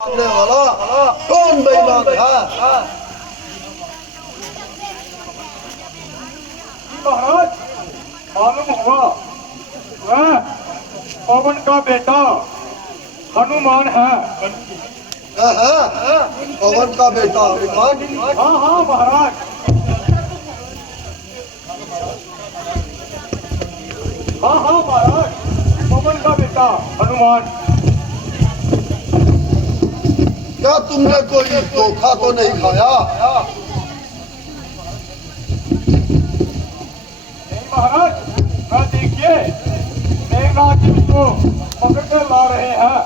मारने वाला कौन बेईमान है? महाराज मालूम हुआ वह पवन का बेटा हनुमान है। पवन का बेटा हनुमान? हाँ हाँ महाराज, हाँ हाँ महाराज, पवन का बेटा हनुमान। क्या तुमने कोई धोखा तो नहीं खाया? नहीं महाराज, मैं देखिए मेघनाथ जी को पकड़ कर ला रहे हैं।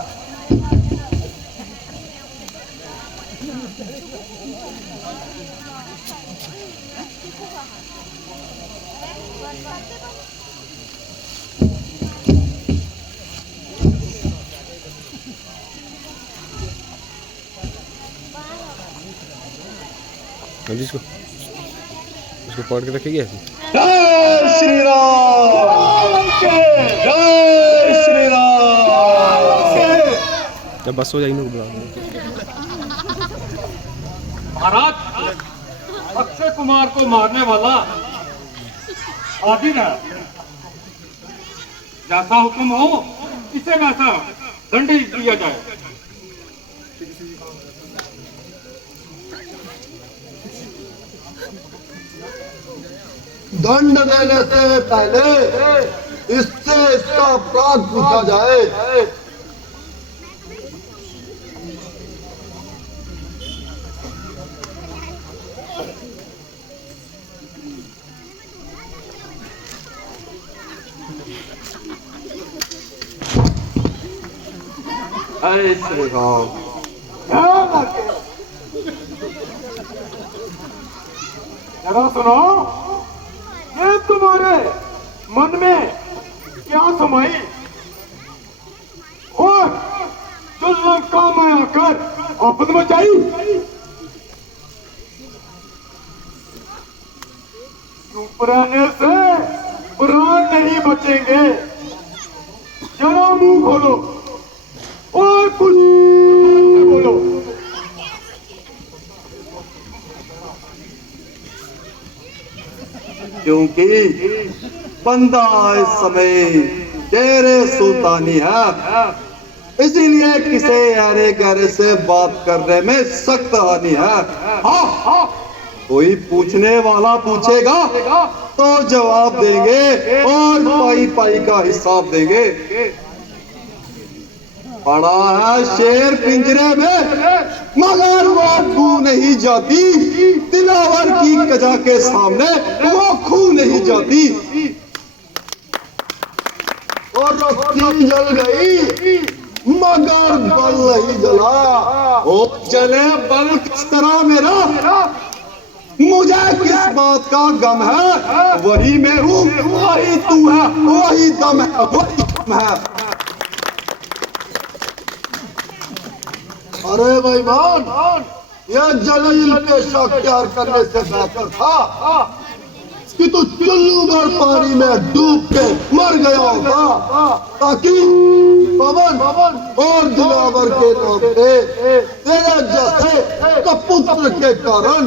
इसको पकड़ के रखेगी ऐसे। जय श्री राम, जय श्री राम। जब बस हो जाएगी ना बुला महाराज, अक्षय कुमार को मारने वाला आदि है। जैसा हुक्म हो इसे वैसा दंड दिया जाए। दंड देने से पहले इससे इसका अपराध पूछा जाए। जय श्री राम। जरा सुनो, ये तुम्हारे मन में क्या समाई और जो लंका में आकर आपद मचाई। चुप रहने से प्राण नहीं बचेंगे। जरा मुंह खोलो और कुछ बोलो। क्योंकि बंदा इस समय तेरे सुल्तानी है, इसीलिए किसी अरे गहरे से बात करने में सख्त हानि है। हाँ, कोई पूछने वाला पूछेगा तो जवाब देंगे और पाई पाई का हिसाब देंगे। पड़ा है शेर पिंजरे में मगर वो खू नहीं जाती, दिलावर की कजा के सामने वो खू नहीं जाती। और रस्सी जल गई मगर बल नहीं जला। ओ जले बल किस तरह मेरा, मुझे किस बात का गम है, वही मैं हूँ वही तू है, वही दम है वही दम है। अरे बेईमान, यह जलील पेशा अख्तियार करने से बेहतर था कि तू चुल्लू भर पानी में डूब के मर गया होता, ताकि पवन और दिलावर के नाम पे तेरे जैसे कपुत्र के कारण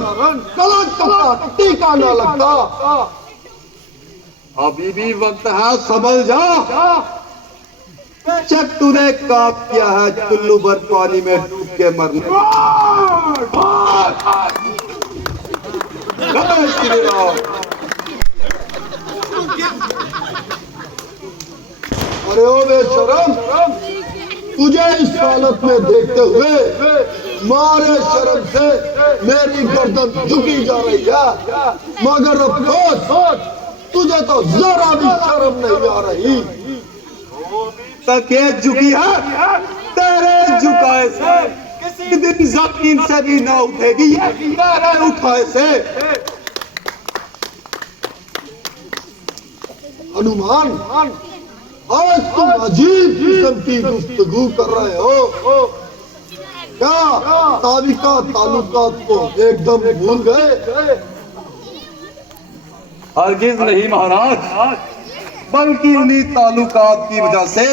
कलंक का टीका न लगता। अभी भी वक्त है, समझ जा। जब तूने काम किया है चुल्लू भर पानी में डूब के मरने। जय श्री राम। अरे ओ बेशरम, तुझे इस हालत में देखते हुए मारे शर्म से मेरी गर्दन झुकी जा रही है, मगर अफसोस तुझे तो जरा भी शर्म नहीं आ रही। तक ये झुकी है, तेरे झुकाए से किसी दिन जमीन से भी ना उठेगी ये तेरे उठाए से। हनुमान, आज तुम अजीब किस्म की गुफ्तगू कर रहे हो। क्या साबिका ताल्लुकात को एकदम भूल गए? हरगिज नहीं महाराज, बल्कि उन्हीं ताल्लुकात की वजह से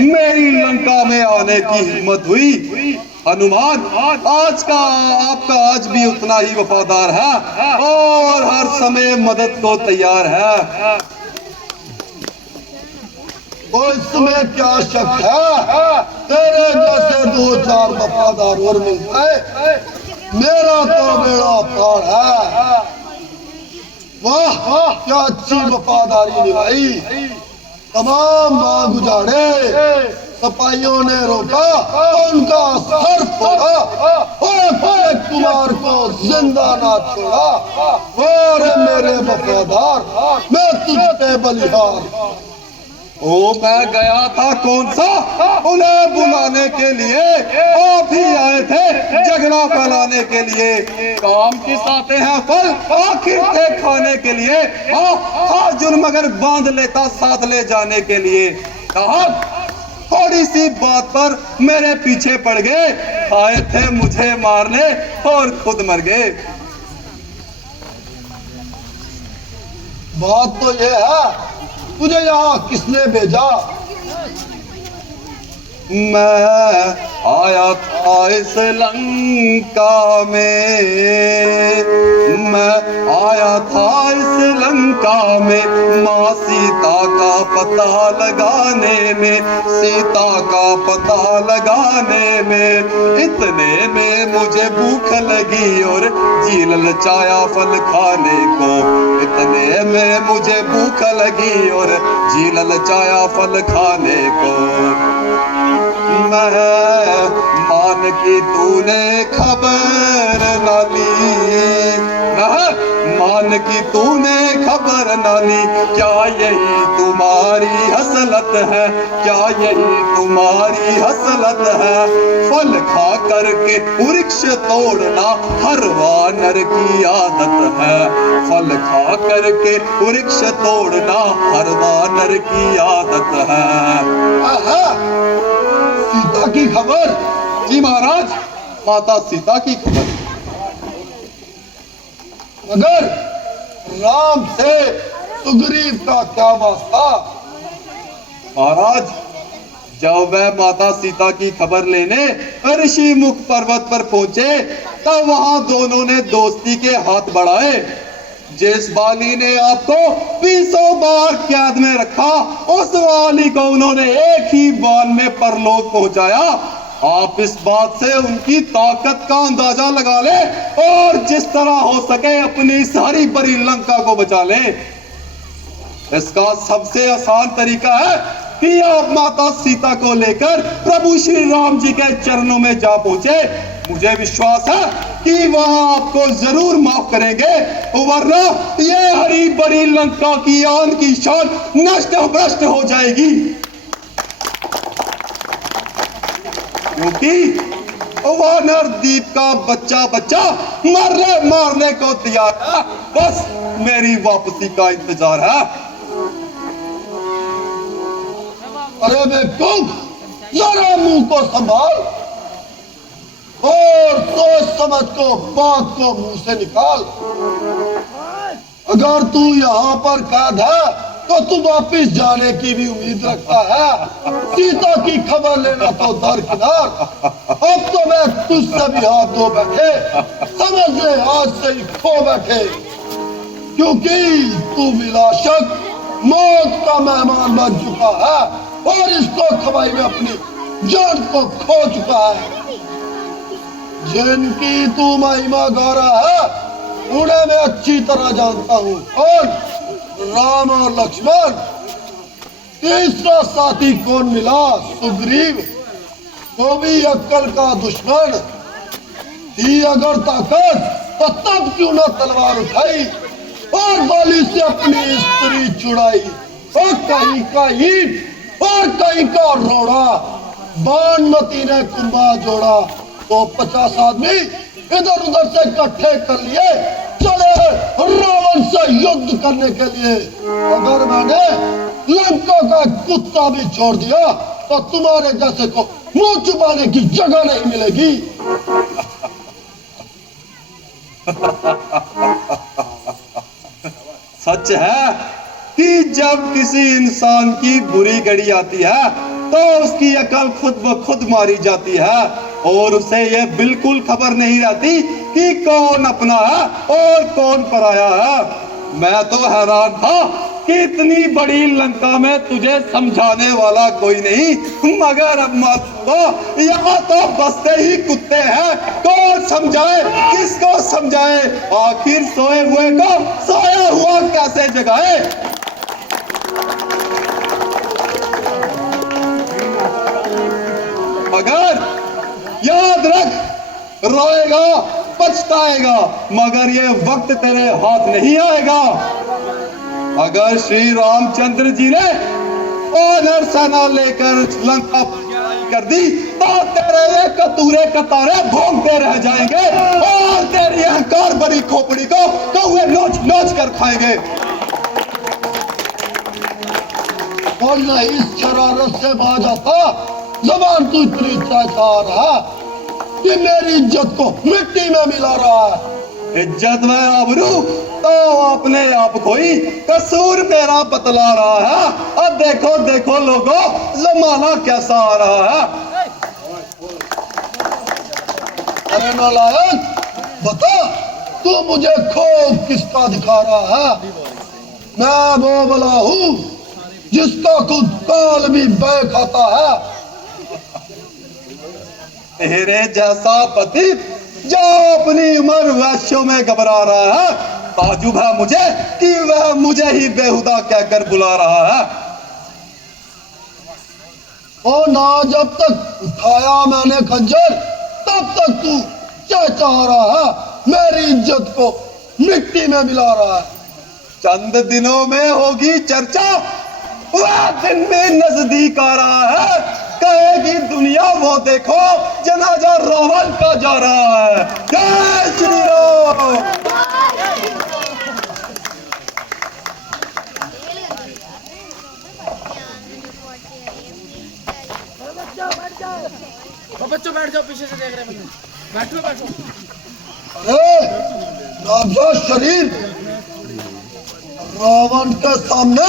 मेरी लंका में आने की हिम्मत हुई। हनुमान आज का आपका आज भी उतना ही वफादार है और हर समय मदद को तैयार है। और इसमें क्या शक है, तेरे जैसे 2-4 वफादार और मिल गए, मेरा तो बेड़ा पार है। वाह क्या अच्छी वफादारी निभाई। तमाम बाग उजाड़े, सिपाहियों ने रोका, उनका सर फोड़ा और कुमार को जिंदा ना छोड़ा। और मेरे वफादार, मैं तुझ पे बलिहार। ओ मैं गया था कौन सा उन्हें बुलाने के लिए, आप ही आए थे झगड़ा फैलाने के लिए। काम किस आते हैं फल आखिर थे खाने के लिए। जुर्म मगर बांध लेता साथ ले जाने के लिए। कहा थोड़ी सी बात पर मेरे पीछे पड़ गए, आए थे मुझे मारने और खुद मर गए। बात तो ये है, तुझे यहाँ किसने भेजा? मैं आया था इस लंका में, मैं आया था इस लंका में, माँ सीता का पता लगाने में, सीता का पता लगाने में। इतने में मुझे भूख लगी और जी ललचाया फल खाने को। इतने में मुझे भूख लगी और जी ललचाया फल खाने को। मान की तूने खबर न ली, मान की तूने खबर न ली, क्या यही तुम्हारी हसलत है, क्या यही तुम्हारी हसलत है। फल खा करके वृक्ष तोड़ना हर वानर की आदत है, फल खा करके वृक्ष तोड़ना हर वानर की आदत है। सीता की खबर? जी महाराज, माता सीता की खबर। मगर राम से सुग्रीव का क्या वास्ता? महाराज जब वह माता सीता की खबर लेने ऋषि मुख पर्वत पर पहुंचे, तब वहां दोनों ने दोस्ती के हाथ बढ़ाए। जिस वाली ने आपको 20 बार कैद में रखा, उस वाली को उन्होंने एक ही बार में परलोक पहुंचाया। आप इस बात से उनकी ताकत का अंदाजा लगा ले और जिस तरह हो सके अपनी सारी बड़ी लंका को बचा ले। इसका सबसे आसान तरीका है कि आप माता सीता को लेकर प्रभु श्री राम जी के चरणों में जा पहुंचे। मुझे विश्वास है कि वह आपको जरूर माफ करेंगे, वरना ये हरी बड़ी लंका की आन की शान नष्ट भ्रष्ट हो जाएगी। क्योंकि वानर द्वीप का बच्चा बच्चा मारने को तैयार है, बस मेरी वापसी का इंतजार है। अरे बेवकूफ, जरा मुंह को संभाल और सोच समझ को बात को मुंह से निकाल। अगर तू यहाँ पर कैद है तो तू वापिस जाने की भी उम्मीद रखता है। सीता की खबर लेना तो दरकिनार, अब तो मैं तुझसे भी हाथ धो बैठे, समझ ले आज से ही खो बैठे। क्योंकि तू बिला शक मौत का मेहमान बन चुका है और इसको खवाई में अपनी जान को खो चुका है। जिनकी तू महिमा गा रहा है उन्हें मैं अच्छी तरह जानता हूँ। और राम और लक्ष्मण, तीसरा साथी कौन मिला? सुग्रीव, वो भी अक्कल का दुश्मन थी। अगर ताकत तो तब क्यों ना तलवार उठाई और बाली से अपनी स्त्री छुड़ाई। और कहीं का ईंट और कहीं का रोड़ा, बाणमती ने कुंभा जोड़ा तो 50 आदमी इधर उधर से इकट्ठे कर लिए, चले रावण से युद्ध करने के लिए। अगर मैंने लंका का कुत्ता भी छोड़ दिया तो तुम्हारे जैसे को मुंह छुपाने की जगह नहीं मिलेगी। सच है कि जब किसी इंसान की बुरी घड़ी आती है तो उसकी अकल खुद ब खुद मारी जाती है। और उसे ये बिल्कुल खबर नहीं रहती कि कौन अपना है और कौन पराया है। मैं तो हैरान था कि इतनी बड़ी लंका में तुझे समझाने वाला कोई नहीं, मगर अब मालूम यहाँ तो बसते ही कुत्ते हैं। कौन समझाए, किसको समझाए? आखिर सोए हुए को सोया हुआ कैसे जगाए? मगर याद रख, रोएगा पछताएगा, मगर ये वक्त तेरे हाथ नहीं आएगा। अगर श्री रामचंद्र जी ने वानर सेना लेकर लंका कर दी तो तेरे ये कतूरे कतारे भोंकते रह जाएंगे और तेरी अहंकार भरी खोपड़ी को कौवे नोच नोच कर खाएंगे। और न इस शरारत से बाज आता, जबान तू इतनी चाचा रहा कि मेरी इज्जत को मिट्टी में मिला रहा है। इज्जत में आबरू तो अपने आप कोई कसूर मेरा बतला रहा है। अब देखो देखो लोगों, जमाना कैसा आ रहा है। अरे नालायक, बता तू मुझे खौफ किसका दिखा रहा है? मैं वो भला हूँ जिसका खुद काल भी बै खाता है। तेरे जैसा पति जो अपनी उम्र वैश्यों में घबरा रहा है, ताजुब है मुझे कि वह मुझे ही बेहुदा कहकर बुला रहा है। और ना जब तक उठाया मैंने खंजर, तब तक तू क्या चाह रहा है? मेरी इज्जत को मिट्टी में मिला रहा है। चंद दिनों में होगी चर्चा, वह दिन में नजदीक आ रहा है। कहेगी दुनिया वो देखो जनाजा रावण का जा रहा है। जय श्री राम। बच्चों बैठ जाओ, पीछे से देख रहे हैं। बैठो बैठो। अरे राजा शरीर, रावण के सामने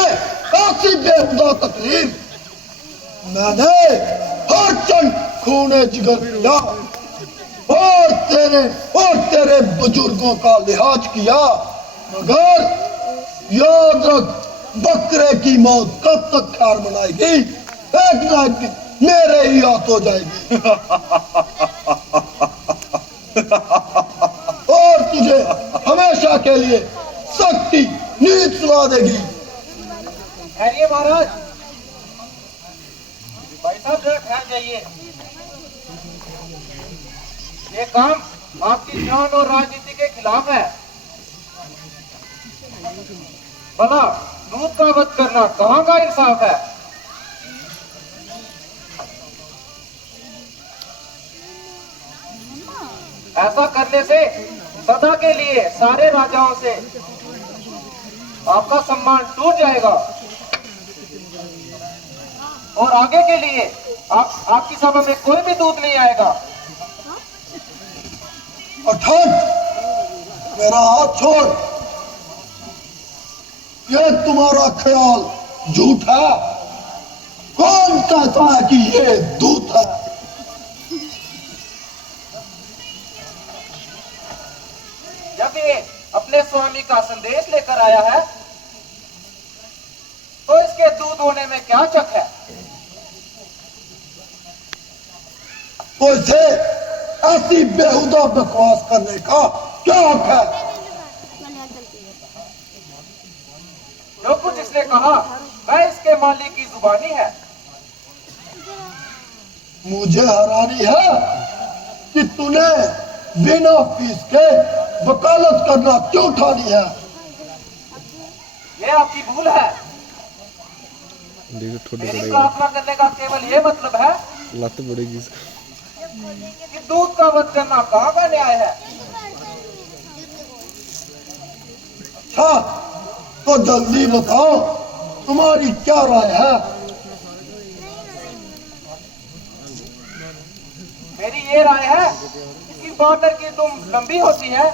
ऐसी बेहुदा तकलीफ मैंने हर चंद खूने जिगर किया और तेरे बुजुर्गों का लिहाज किया, मगर याद रख, बकरे की मौत कब तक खैर मनाएगी? एक ना एक दिन मेरे ही हाथ हो जाएगी। और तुझे हमेशा के लिए सख्ती नींद सुला देगी। खैरिए महाराज, भाई साहब जरा ठहर जाइए। ये काम आपकी जान और राजनीति के खिलाफ है। भला दूध का वध करना कहाँ का इंसाफ है? ऐसा करने से सदा के लिए सारे राजाओं से आपका सम्मान टूट जाएगा और आगे के लिए आपकी सभा में कोई भी दूत नहीं आएगा। अठन, मेरा हाथ छोड़। ये तुम्हारा ख्याल झूठ है। कौन कहता है कि ये दूत है? जब ये अपने स्वामी का संदेश लेकर आया है तो इसके दूत होने में क्या शक है? तो इसे ऐसी बेहुदा बकवास करने का क्या हक है? जो कुछ इसने कहा वह इसके मालिक की जुबानी है। मुझे हैरानी है कि तूने बिना फीस के वकालत करना क्यों ठानी है? ये आपकी भूल है। देखो थोड़ी मेरी पड़ेगी, प्रार्थना करने का केवल ये मतलब है लात पड़ेगी इसको। कि दूध का वध करना कहाँ का न्याय है? अच्छा, तो जल्दी बताओ तुम्हारी क्या राय है? मेरी ये राय है कि बॉर्डर की तुम लंबी होती है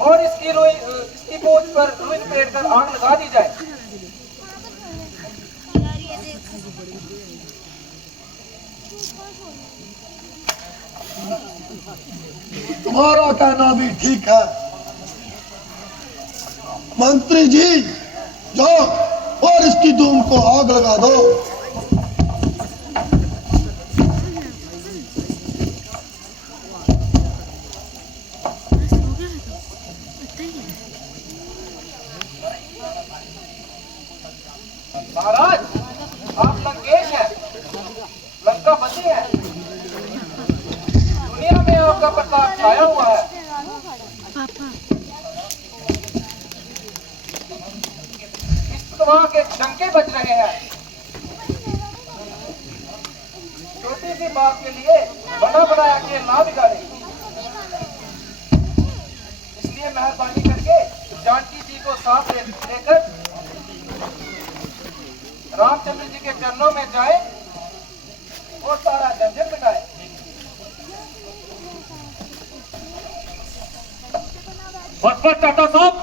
और इसकी पोच पर रुई पेड़ कर आग लगा दी जाए। तुम्हारा कहना भी ठीक है। मंत्री जी जाओ और इसकी धूम को आग लगा दो। महाराज, आप लंकेश हैं, लंका बसी है। दुनिया में आपका प्रताप छाया हुआ है। वहां के डंके बज रहे हैं। छोटी सी बात के लिए बड़ा बनाया खेल ना बिगाड़े। इसलिए मेहरबानी करके जानकी जी को साथ लेकर रामचंद्र जी के चरणों में जाए और सारा झंझट मिटाए। बस बस चाचा साहब,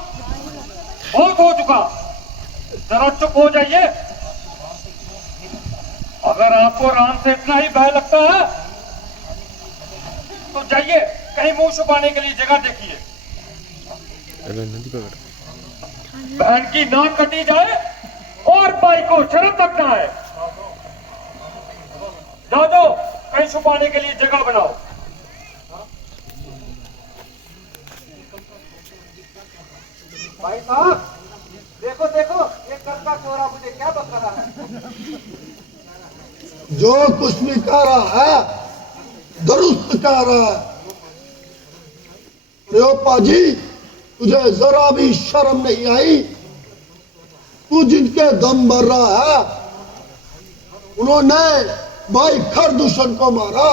बहुत हो चुका, जरा चुप हो जाइए। अगर आपको राम से इतना ही भय लगता है तो जाइए कहीं मुंह छुपाने के लिए जगह देखिए। अगर नदी पकड़ बहन की नाक कटी जाए और भाई को शर्म रखना है। जाओ जाओ कहीं छुपाने के लिए जगह बनाओ। भाई साहब, देखो देखो, ये कल का चोरा मुझे क्या बता रहा है। जो कुछ भी कह रहा है दुरुस्त कह रहा है। रेपा जी, तुझे जरा भी शर्म नहीं आई? तू जिनके दम भर रहा है उन्होंने भाई खरदूषण को मारा,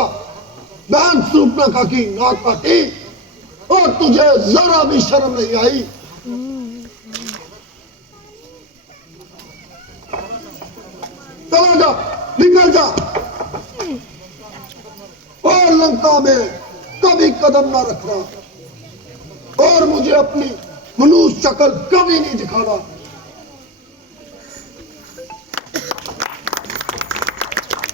बहन सूर्पनखा की नाक काटी और तुझे जरा भी शर्म नहीं आई? चला जा, निकल जा और लंका में कभी कदम ना रखना और मुझे अपनी मनुष्य शक्ल कभी नहीं दिखाना।